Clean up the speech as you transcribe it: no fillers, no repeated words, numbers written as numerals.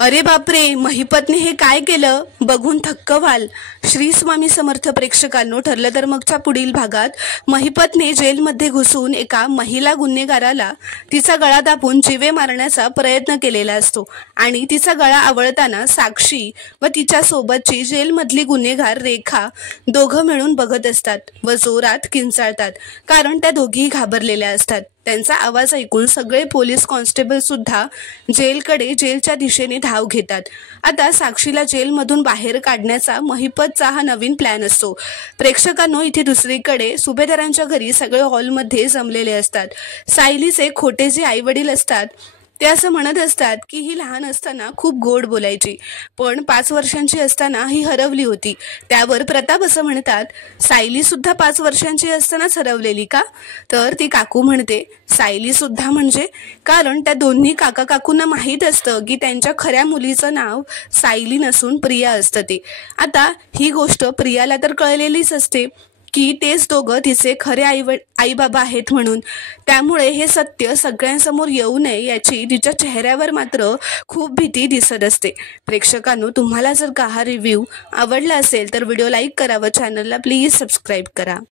अरे बापरे, महिपतने हे काय केलं बघून थक्क व्हाल. श्री स्वामी समर्थ प्रेक्षकांनो, ठरलं तर मगच्या पुढील भागात महिपतने जेलमध्ये घुसून एका महिला गुन्हेगाराला तिचा गळा दाबून जीवे मारण्याचा प्रयत्न केलेला असतो आणि तिचा गळा आवळताना साक्षी व तिच्या सोबतची जेलमधली गुन्हेगार रेखा दोघं मिळून बघत असतात व जोरात किंचाळतात, कारण त्या दोघी घाबरलेल्या असतात. त्यांचा आवाज ऐकून सगळे पोलीस कॉन्स्टेबल सुद्धा जेलच्या दिशेने धाव घेतात. आता साक्षीला जेलमधून बाहेर काढण्याचा महिपतचा हा नवीन प्लॅन असतो. प्रेक्षकांनो, इथे दुसरीकडे सुभेदारांच्या घरी सगळे हॉलमध्ये जमलेले असतात. सायलीचे खोटे जे आई वडील असतात ते असं म्हणत असतात की ही लहान असताना खूप गोड बोलायची, पण 5 वर्षांची असताना ही हरवली होती. त्यावर प्रताप असं म्हणतात, सायली सुद्धा 5 वर्षांची असतानाच हरवलेली का? तर ती काकू म्हणते, सायली सुद्धा म्हणजे? कारण त्या दोन्ही काका काकूंना माहीत असतं की त्यांच्या खऱ्या मुलीचं नाव सायली नसून प्रिया असतं ते. आता ही गोष्ट प्रियाला तर कळलेलीच असते की तेच दोघं तिचे खरे आई बाबा आहेत म्हणून. त्यामुळे हे सत्य सगळ्यांसमोर येऊ नये याची तिच्या चेहऱ्यावर मात्र खूप भीती दिसत असते. प्रेक्षकांनो, तुम्हाला जर का हा रिव्ह्यू आवडला असेल तर व्हिडिओ लाईक करा व चॅनलला प्लीज सबस्क्राईब करा.